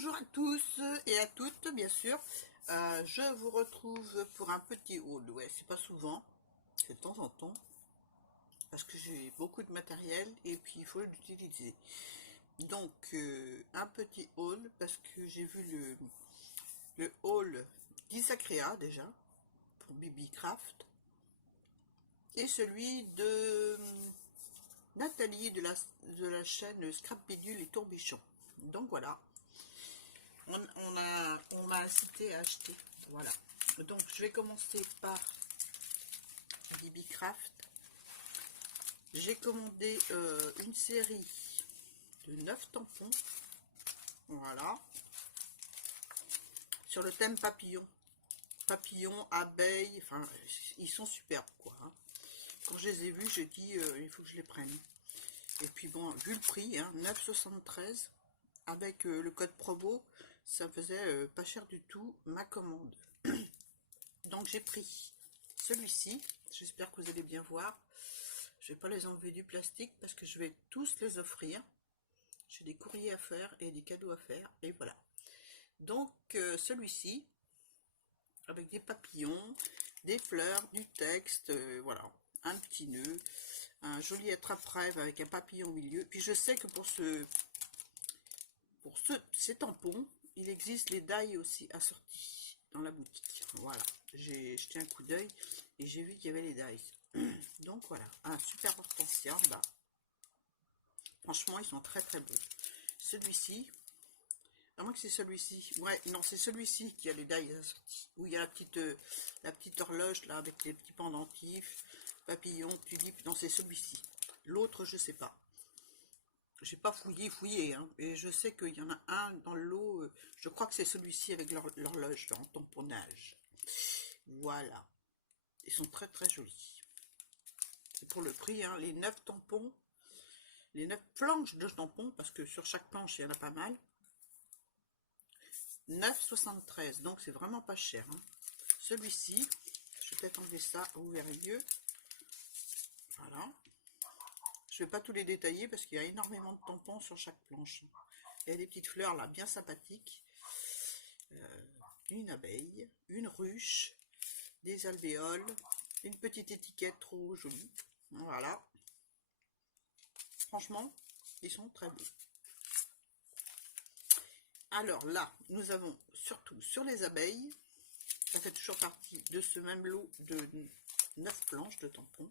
Bonjour à tous et à toutes, bien sûr. Je vous retrouve pour un petit haul. Ouais, c'est pas souvent, c'est de temps en temps, parce que j'ai beaucoup de matériel et puis il faut l'utiliser. Donc, un petit haul, parce que j'ai vu le haul d'Isacrea déjà, pour Bibi Craft, et celui de Nathalie de la chaîne Scrap Bidule et Tourbichon. Donc voilà. On m'a incité à acheter. Voilà. Donc, je vais commencer par Bibi Craft. J'ai commandé une série de 9 tampons. Voilà. Sur le thème papillon. Papillon, abeilles. Enfin, ils sont superbes, quoi. Hein. Quand je les ai vus, j'ai dit, il faut que je les prenne. Et puis, bon, vu le prix, hein, 9,73 avec le code promo, ça me faisait pas cher du tout ma commande. Donc j'ai pris celui-ci, j'espère que vous allez bien voir. Je vais pas les enlever du plastique parce que je vais tous les offrir. J'ai des courriers à faire et des cadeaux à faire, et voilà. Donc celui-ci, avec des papillons, des fleurs, du texte, voilà, un petit nœud, un joli attrape-rêve avec un papillon au milieu. Puis je sais que pour ces tampons, il existe les die aussi assortis dans la boutique. Voilà, j'ai jeté un coup d'œil et j'ai vu qu'il y avait les die. Donc voilà, un super hortensia. Bah, franchement, ils sont très très beaux. Celui-ci, à moins que c'est celui-ci. Ouais, non, c'est celui-ci qui a les die assortis. Où il y a la petite horloge là avec les petits pendentifs, papillons, tulipes. Non, c'est celui-ci. L'autre, je sais pas. J'ai pas fouillé, hein, et je sais qu'il y en a un dans le lot, je crois que c'est celui-ci avec l'horloge en tamponnage. Voilà. Ils sont très très jolis. C'est pour le prix, hein, les 9 tampons, les 9 planches de tampons, parce que sur chaque planche, il y en a pas mal. 9,73, donc c'est vraiment pas cher. Hein. Celui-ci, je vais peut-être enlever ça, vous verrez mieux. Voilà. Je vais pas tous les détailler parce qu'il y a énormément de tampons sur chaque planche. Il y a des petites fleurs là bien sympathiques. Une abeille, une ruche, des alvéoles, une petite étiquette trop jolie. Voilà. Franchement, ils sont très beaux. Alors là, nous avons surtout sur les abeilles. Ça fait toujours partie de ce même lot de 9 planches de tampons.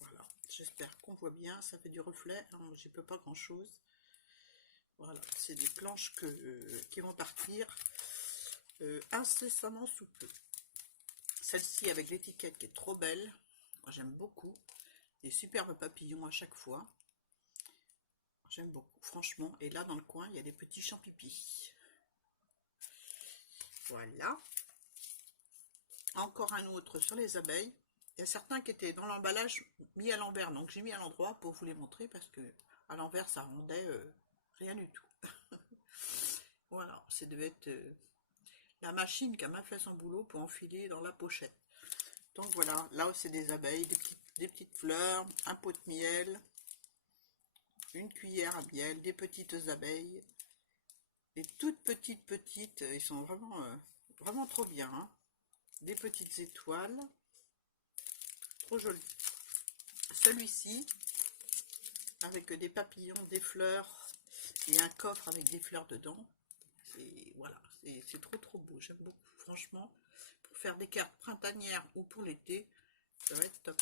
Voilà. J'espère qu'on voit bien. Ça fait du reflet. J'y peux pas grand chose. Voilà. C'est des planches qui vont partir incessamment sous peu. Celle-ci avec l'étiquette qui est trop belle. Moi j'aime beaucoup. Des superbes papillons à chaque fois. J'aime beaucoup, franchement. Et là, dans le coin, il y a des petits champipis. Voilà. Encore un autre sur les abeilles. Il y a certains qui étaient dans l'emballage mis à l'envers. Donc, j'ai mis à l'endroit pour vous les montrer parce que à l'envers, ça rendait rien du tout. Voilà. Ça devait être la machine qui a mal fait son boulot pour enfiler dans la pochette. Donc, voilà. Là, c'est des abeilles, des petites fleurs, un pot de miel. Une cuillère à miel, des petites abeilles, des toutes petites, ils sont vraiment trop bien, hein. Des petites étoiles, trop joli. Celui-ci, avec des papillons, des fleurs, et un coffre avec des fleurs dedans, et voilà, c'est trop beau, j'aime beaucoup, franchement, pour faire des cartes printanières ou pour l'été, ça va être top.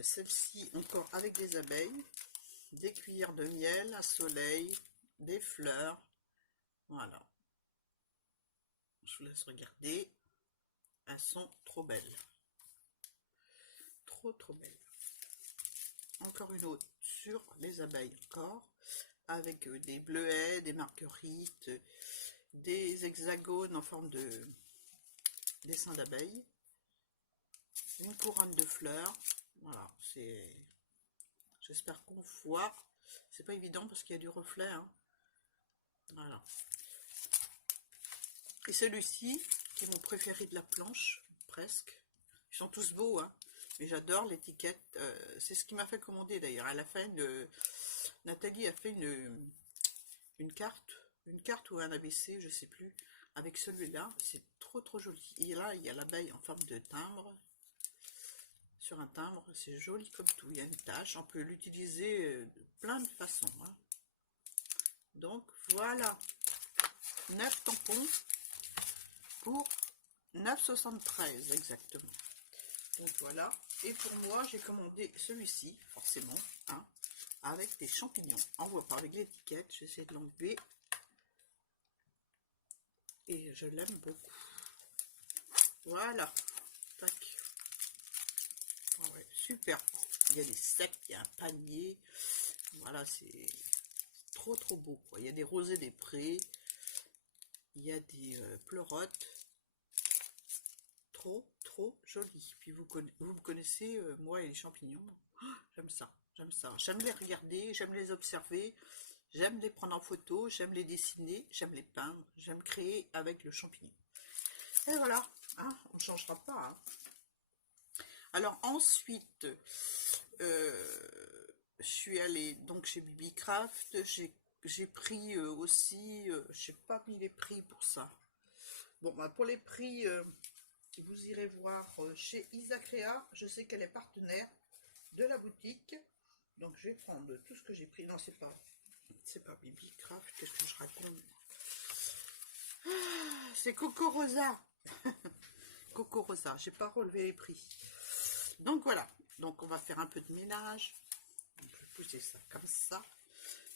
Celle-ci encore avec des abeilles, des cuillères de miel, un soleil, des fleurs, voilà. Je vous laisse regarder, elles sont trop belles, trop belles. Encore une autre sur les abeilles encore, avec des bleuets, des marguerites, des hexagones en forme de dessin d'abeille, une couronne de fleurs, voilà, j'espère qu'on voit, c'est pas évident parce qu'il y a du reflet, hein. Voilà. Et celui-ci, qui est mon préféré de la planche, presque. Ils sont tous beaux, hein. Mais j'adore l'étiquette. C'est ce qui m'a fait commander d'ailleurs. À la fin, Nathalie a fait une carte ou un ABC, je sais plus, avec celui-là. C'est trop trop joli. Et là, il y a l'abeille en forme de timbre. Sur un timbre, c'est joli comme tout. Il y a une tache, on peut l'utiliser de plein de façons. Hein. Donc voilà, 9 tampons pour 9,73 exactement. Donc voilà, et pour moi, j'ai commandé celui-ci, forcément, hein, avec des champignons. On voit pas avec l'étiquette, j'essaie de l'enlever. Et je l'aime beaucoup. Voilà, tac. Ah ouais, super. Il y a des secs, il y a un panier. Voilà, c'est trop trop beau. Quoi. Il y a des rosés des prés. Il y a des pleurotes. Trop trop joli. Puis vous me connaissez, moi et les champignons. Oh, j'aime ça, j'aime ça. J'aime les regarder, j'aime les observer. J'aime les prendre en photo, j'aime les dessiner, j'aime les peindre. J'aime créer avec le champignon. Et voilà, hein, on ne changera pas. Hein. Alors ensuite, je suis allée donc chez Bibi Craft. J'ai pris aussi, je sais pas mis les prix pour ça. Bon, bah, pour les prix, vous irez voir chez Isacrea. Je sais qu'elle est partenaire de la boutique. Donc je vais prendre tout ce que j'ai pris. Non, c'est pas Bibi Craft. Qu'est-ce que je raconte? Ah, c'est Coco Rosa. Coco Rosa. J'ai pas relevé les prix. Donc voilà. Donc on va faire un peu de ménage. Donc, je vais pousser ça comme ça.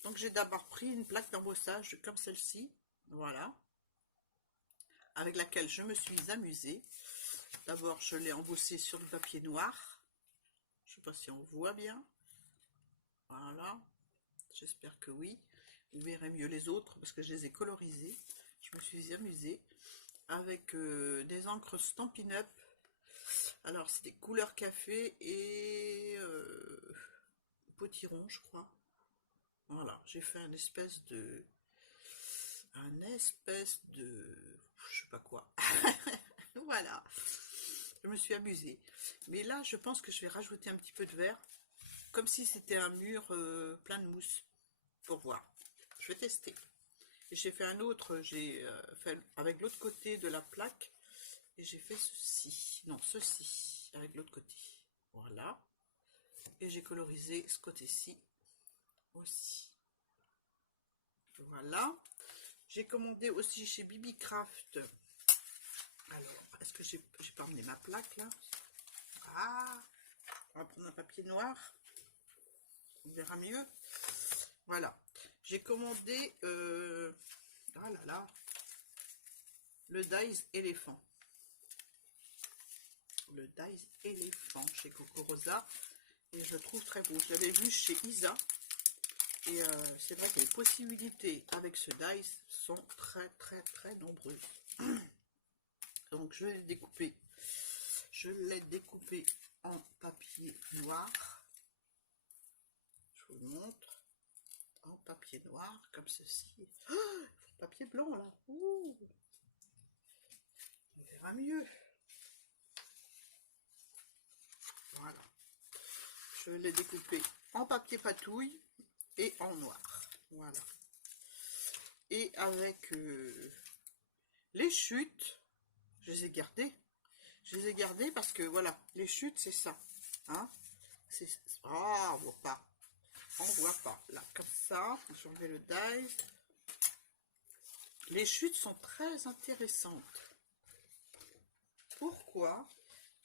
Donc j'ai d'abord pris une plaque d'embossage comme celle-ci. Voilà. Avec laquelle je me suis amusée. D'abord, je l'ai embossée sur le papier noir. Je ne sais pas si on voit bien. Voilà. J'espère que oui. Vous verrez mieux les autres parce que je les ai colorisés. Je me suis amusée avec des encres Stampin' Up. Alors, c'est des couleurs café et potiron, je crois. Voilà. J'ai fait un espèce de... je sais pas quoi. Voilà. Je me suis amusée. Mais là, je pense que je vais rajouter un petit peu de vert. Comme si c'était un mur plein de mousse. Pour voir. Je vais tester. Et j'ai fait un autre. J'ai fait avec l'autre côté de la plaque. Et j'ai fait ceci. Non, ceci. Avec l'autre côté. Voilà. Et j'ai colorisé ce côté-ci aussi. Voilà. J'ai commandé aussi chez Bibi Craft. Alors, est-ce que j'ai pas emmené ma plaque là? Ah, on va prendre un papier noir. On verra mieux. Voilà. J'ai commandé ah là là, le Dies éléphant. Le Dies éléphant chez Coco Rosa. Et je le trouve très beau. Je l'avais vu chez Isa. Et c'est vrai que les possibilités avec ce Dies sont très très très nombreuses. Donc je l'ai découpé. Je l'ai découpé en papier noir. Je vous le montre. En papier noir, comme ceci. Oh, papier blanc là. Ouh. On verra mieux. Voilà. Je l'ai découpé en papier patouille et en noir. Voilà. Et avec les chutes, je les ai gardées. Je les ai gardées parce que voilà, les chutes c'est ça. Hein, ah, on voit pas. On voit pas. Là, comme ça, je vais le die. Les chutes sont très intéressantes. Pourquoi?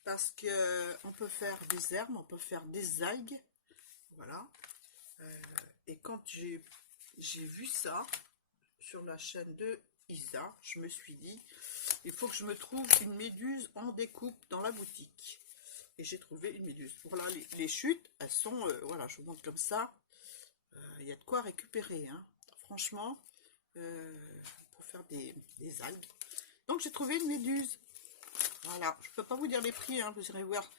Parce que on peut faire des herbes, on peut faire des algues. Voilà. Et quand j'ai vu ça sur la chaîne de Isa, je me suis dit, il faut que je me trouve une méduse en découpe dans la boutique. Et j'ai trouvé une méduse. Voilà, les chutes, elles sont, voilà, je vous montre comme ça. Il y a de quoi récupérer, hein. Franchement, pour faire des algues. Donc j'ai trouvé une méduse. Voilà, je peux pas vous dire les prix, hein, vous irez voir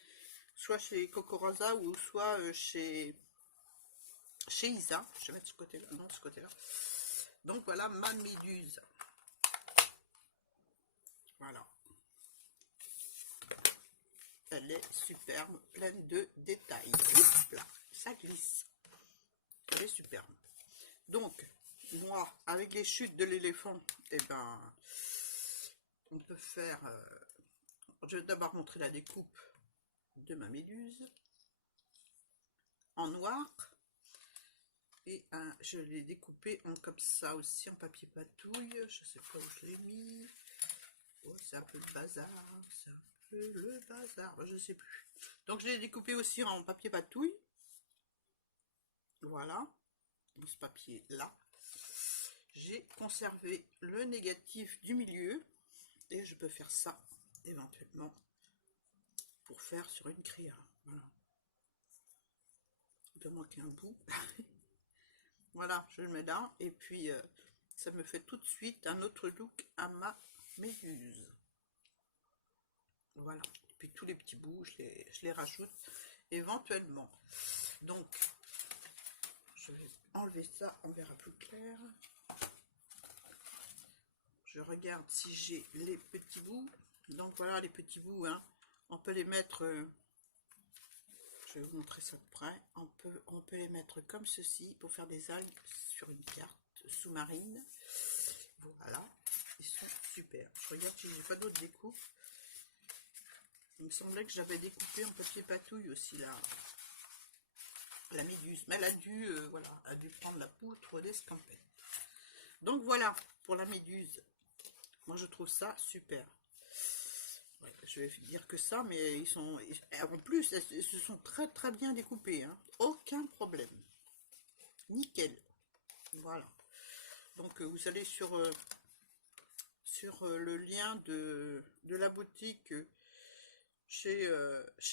soit chez Coco Rosa ou soit chez Isa. Je vais mettre ce côté-là, non, ce côté-là. Donc voilà ma méduse. Voilà. Elle est superbe, pleine de détails. Oups, là, ça glisse. Elle est superbe. Donc, moi, avec les chutes de l'éléphant, eh ben, on peut faire... je vais d'abord montrer la découpe de ma méduse en noir. Et je l'ai découpé en comme ça aussi, en papier patouille. Je sais pas où je l'ai mis. Oh, c'est un peu le bazar. C'est un peu le bazar. Je sais plus. Donc, je l'ai découpé aussi en papier patouille. Voilà. Dans ce papier-là. J'ai conservé le négatif du milieu. Et je peux faire ça, éventuellement, pour faire sur une créa. Voilà. Il doit manquer un bout. Voilà, je le mets là. Et puis, ça me fait tout de suite un autre look à ma méduse. Voilà. Et puis, tous les petits bouts, je les rajoute éventuellement. Donc, je vais enlever ça, on verra plus clair. Je regarde si j'ai les petits bouts. Donc, voilà les petits bouts. Hein. On peut les mettre... je vais vous montrer ça de près. On peut les mettre comme ceci pour faire des algues sur une carte sous-marine. Voilà, ils sont super. Je regarde si j'ai pas d'autres découpes. Il me semblait que j'avais découpé en papier patouille aussi la méduse. Mais elle a dû, voilà, a dû prendre la poutre d'escampette. Donc voilà pour la méduse. Moi je trouve ça super. Ouais, je vais dire que ça, mais ils sont... En plus, ils se sont très très bien découpés. Hein. Aucun problème. Nickel. Voilà. Donc vous allez sur le lien de la boutique chez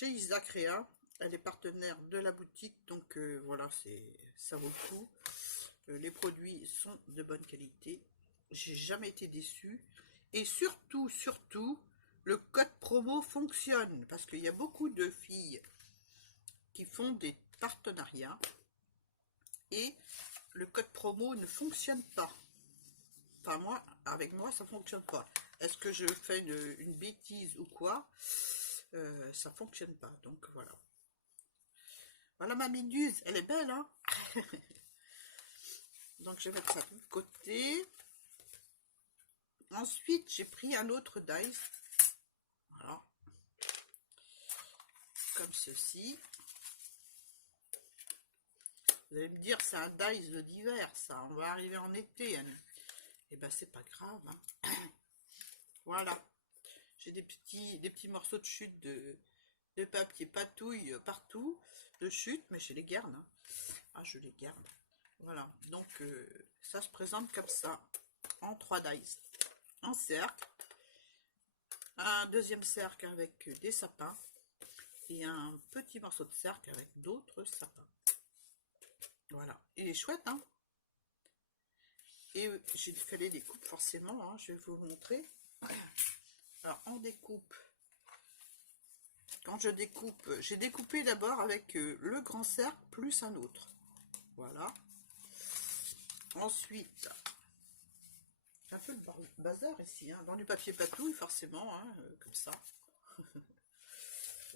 Isaac Réa. Elle est partenaire de la boutique. Donc voilà, ça vaut le coup. Les produits sont de bonne qualité. J'ai jamais été déçue. Et surtout, le code promo fonctionne. Parce qu'il y a beaucoup de filles qui font des partenariats. Et le code promo ne fonctionne pas. Enfin, moi, avec moi, ça fonctionne pas. Est-ce que je fais une bêtise ou quoi? Ça fonctionne pas. Donc, voilà. Voilà ma méduse. Elle est belle, hein? Donc, je vais mettre ça de côté. Ensuite, j'ai pris un autre dice. Voilà. Comme ceci. Vous allez me dire, c'est un dice d'hiver, ça. On va arriver en été, Annie. Et ben, c'est pas grave. Hein. Voilà. J'ai des petits morceaux de chute de papier patouille partout. De chute, mais je les garde. Hein. Ah, je les garde. Voilà. Donc, ça se présente comme ça. En 3 dice. Un cercle. Un deuxième cercle avec des sapins. Et un petit morceau de cercle avec d'autres sapins. Voilà. Il est chouette, hein? Et j'ai fait les découpes, forcément, hein, je vais vous montrer. Alors, on découpe. Quand je découpe, j'ai découpé d'abord avec le grand cercle plus un autre. Voilà. Ensuite, j'ai un peu le bazar ici, hein, dans du papier patouille, forcément, hein, comme ça.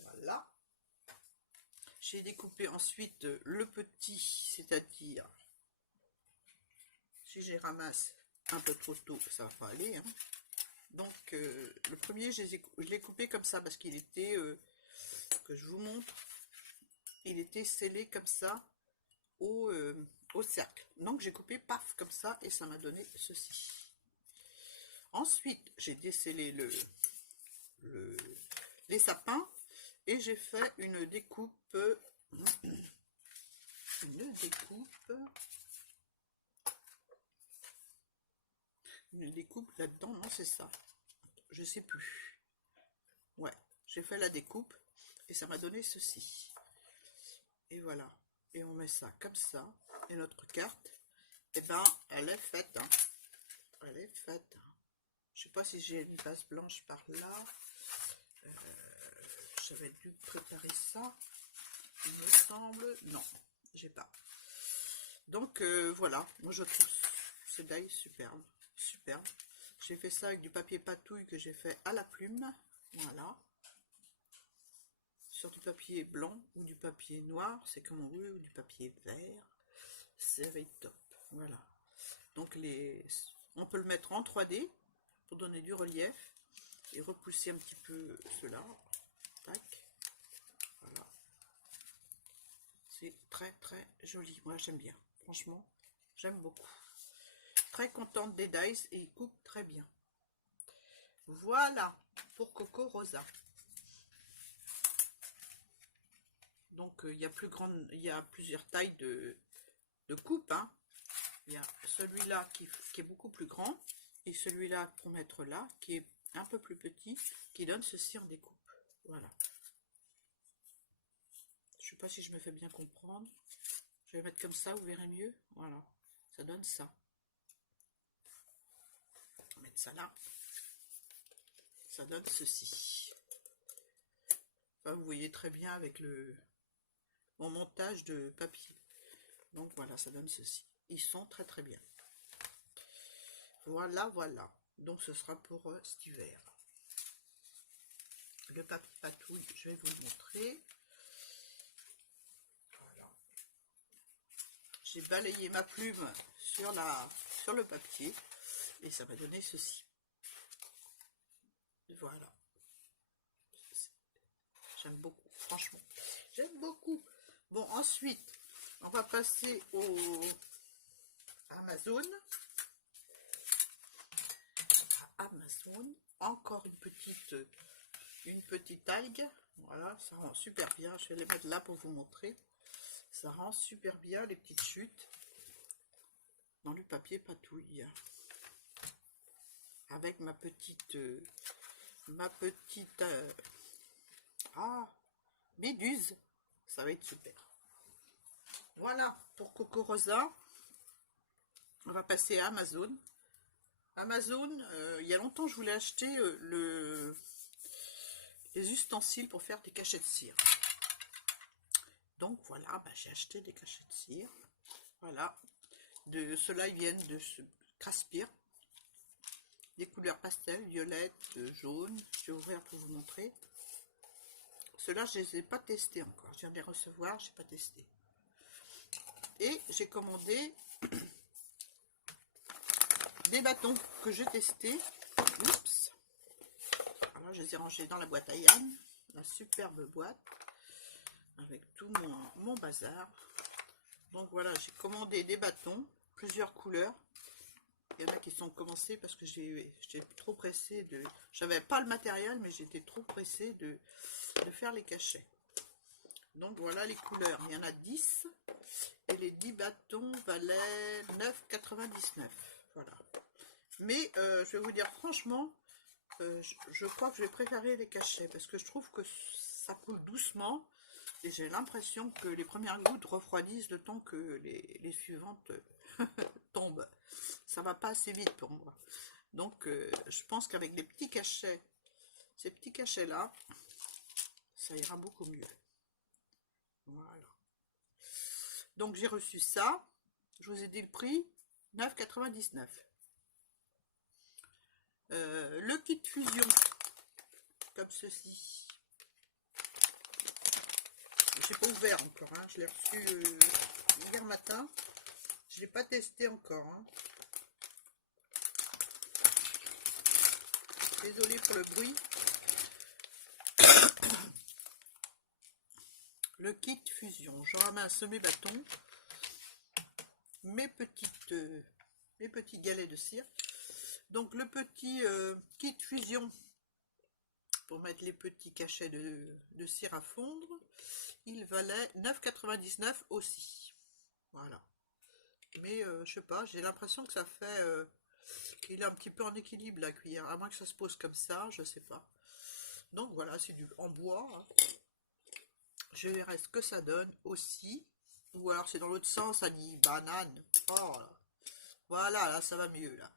Voilà. J'ai découpé ensuite le petit, c'est-à-dire, si je les ramasse un peu trop tôt, ça va pas aller. Hein. Donc, le premier, je l'ai coupé comme ça parce qu'il était, que je vous montre, il était scellé comme ça au cercle. Donc, j'ai coupé, paf, comme ça, et ça m'a donné ceci. Ensuite, j'ai descellé les sapins et j'ai fait une découpe là-dedans, non, c'est ça, je sais plus. Ouais, j'ai fait la découpe et ça m'a donné ceci. Et voilà, et on met ça comme ça, et notre carte, et ben elle est faite, hein. Elle est faite. Je sais pas si j'ai une base blanche par là. J'avais dû préparer ça, il me semble. Non, j'ai pas. Donc voilà, moi je trouve ce die superbe, superbe. J'ai fait ça avec du papier patouille que j'ai fait à la plume, voilà. Sur du papier blanc ou du papier noir, c'est comme on veut, ou du papier vert. C'est top. Voilà. Donc on peut le mettre en 3D pour donner du relief et repousser un petit peu cela. Tac. Voilà. C'est très très joli. Moi j'aime bien. Franchement, j'aime beaucoup. Très contente des dies et il coupe très bien. Voilà pour Coco Rosa. Donc il y a il y a plusieurs tailles de coupe. Hein. Il y a celui-là qui est beaucoup plus grand et celui-là pour mettre là qui est un peu plus petit, qui donne ceci en découpe. Voilà. Je sais pas si je me fais bien comprendre. Je vais mettre comme ça, vous verrez mieux. Voilà, ça donne ça. On va mettre ça là. Ça donne ceci. Enfin, vous voyez très bien avec mon montage de papier. Donc voilà, ça donne ceci. Ils sont très très bien. Voilà, voilà. Donc ce sera pour cet hiver. Le papier patouille, je vais vous le montrer. Voilà. J'ai balayé ma plume sur le papier et ça m'a donné ceci. Voilà. J'aime beaucoup, franchement. J'aime beaucoup. Bon, ensuite, on va passer au Amazon. Amazon. Encore une petite algue. Voilà, ça rend super bien. Je vais les mettre là pour vous montrer. Ça rend super bien les petites chutes dans le papier patouille. Avec ma petite méduse. Ça va être super. Voilà pour Coco Rosa. On va passer à Amazon. Amazon, il y a longtemps je voulais acheter les ustensiles pour faire des cachets de cire. Donc voilà, bah, j'ai acheté des cachets de cire. Voilà. Ceux-là, ils viennent de ce Craspire. Des couleurs pastel, violette, jaune. Je vais ouvrir pour vous montrer. Ceux-là, je ne les ai pas testés encore. Je viens de les recevoir, je n'ai pas testé. Et j'ai commandé des bâtons que j'ai testés. Oups. Alors, je les ai rangés dans la boîte à Yann. La superbe boîte. Avec tout mon bazar. Donc voilà, j'ai commandé des bâtons. Plusieurs couleurs. Il y en a qui sont commencés parce que j'étais trop pressée de... J'avais pas le matériel, mais j'étais trop pressée de faire les cachets. Donc voilà les couleurs. Il y en a 10. Et les 10 bâtons valaient 9,99. Voilà. Mais je vais vous dire franchement, je crois que je vais préférer les cachets parce que je trouve que ça coule doucement. Et j'ai l'impression que les premières gouttes refroidissent le temps que les suivantes tombent. Ça va pas assez vite pour moi. Donc je pense qu'avec les petits cachets, ces petits cachets là, ça ira beaucoup mieux. Voilà. Donc j'ai reçu ça. Je vous ai dit le prix, 9,99. Le kit fusion, comme ceci. Je n'ai pas ouvert encore, hein. Je l'ai reçu hier matin. Je ne l'ai pas testé encore. Hein. Désolée pour le bruit. Le kit fusion. Je ramasse mes bâtons, mes petits galets de cire. Donc le petit kit fusion pour mettre les petits cachets de cire à fondre, il valait 9,99 aussi. Voilà. Mais je sais pas, j'ai l'impression que ça fait qu'il est un petit peu en équilibre la cuillère, à moins que ça se pose comme ça, je sais pas. Donc voilà, c'est en bois. Hein. Je verrai ce que ça donne aussi. Ou alors c'est dans l'autre sens, ça dit banane. Oh là. Voilà, là ça va mieux là.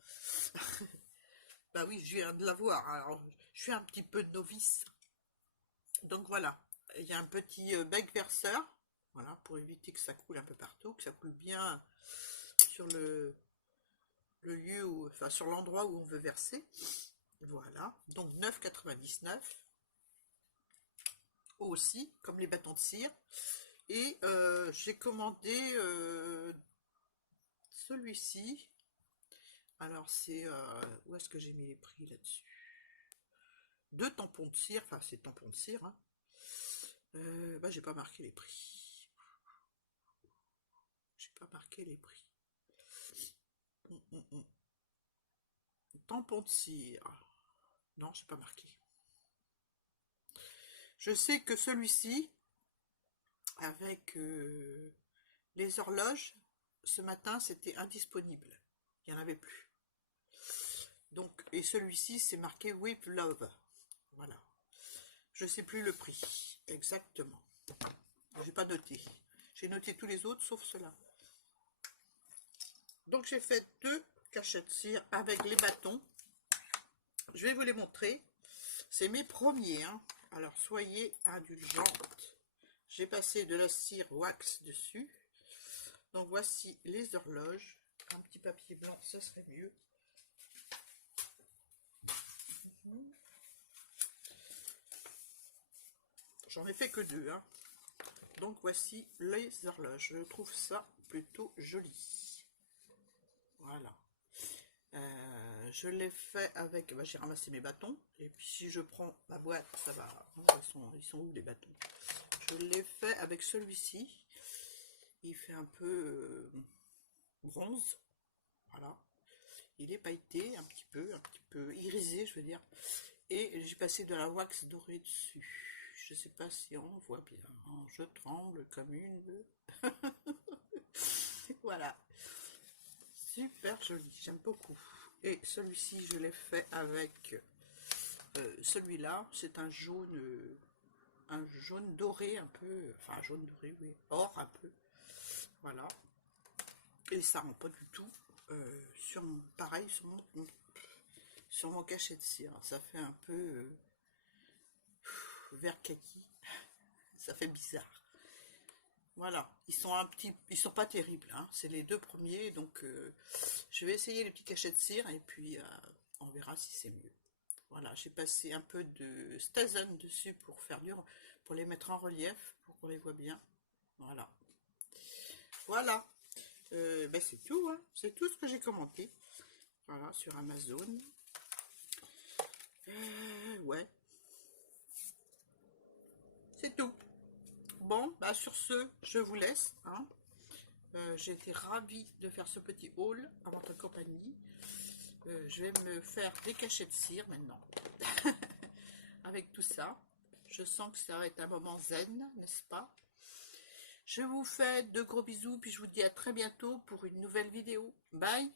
Bah oui, je viens de l'avoir. Alors je suis un petit peu novice. Donc voilà, il y a un petit bec verseur. Voilà, pour éviter que ça coule un peu partout, que ça coule bien sur le lieu où, enfin sur l'endroit où on veut verser. Voilà, donc 9,99 aussi, comme les bâtons de cire. Et j'ai commandé celui-ci, alors c'est... où est-ce que j'ai mis les prix là-dessus? 2 tampons de cire, enfin c'est tampons de cire, hein. Bah j'ai pas marqué les prix. J'ai pas marqué les prix. Tampons de cire. Non, j'ai pas marqué. Je sais que celui-ci, avec les horloges, ce matin, c'était indisponible. Il n'y en avait plus. Donc, et celui-ci, c'est marqué With Love. Voilà. Je sais plus le prix exactement. J'ai pas noté. J'ai noté tous les autres sauf cela. Donc j'ai fait 2 cachettes cire avec les bâtons. Je vais vous les montrer. C'est mes premiers, hein. Alors soyez indulgentes. J'ai passé de la cire wax dessus. Donc voici les horloges. Un petit papier blanc, ce serait mieux. J'en ai fait que 2, hein. Donc voici les horloges. Je trouve ça plutôt joli. Voilà. Je l'ai fait avec... Bah, j'ai ramassé mes bâtons. Et puis si je prends la boîte, ça va... Ils sont où les bâtons? Je l'ai fait avec celui-ci. Il fait un peu bronze. Voilà. Il est pailleté un petit peu irisé, je veux dire. Et j'ai passé de la wax dorée dessus. Je sais pas si on voit bien. Je tremble comme une... Voilà. Super joli, j'aime beaucoup. Et celui-ci, je l'ai fait avec celui-là. C'est un jaune doré un peu. Enfin, jaune doré, oui. Or un peu. Voilà. Et ça rend pas du tout pareil sur mon cachet de cire. Ça fait un peu vert kaki. Ça fait bizarre. Voilà, ils sont pas terribles, hein. C'est les 2 premiers, donc je vais essayer les petits cachets de cire et puis on verra si c'est mieux. Voilà, j'ai passé un peu de Stazen dessus pour les mettre en relief, pour qu'on les voit bien. Voilà. Voilà. Ben c'est tout, hein. C'est tout ce que j'ai commandé. Voilà, sur Amazon. Ouais. C'est tout. Bon, bah sur ce, je vous laisse, hein. J'ai été ravie de faire ce petit haul à votre compagnie. Je vais me faire des cachets de cire maintenant. Avec tout ça. Je sens que ça va être un moment zen, n'est-ce pas? Je vous fais de gros bisous, puis je vous dis à très bientôt pour une nouvelle vidéo. Bye!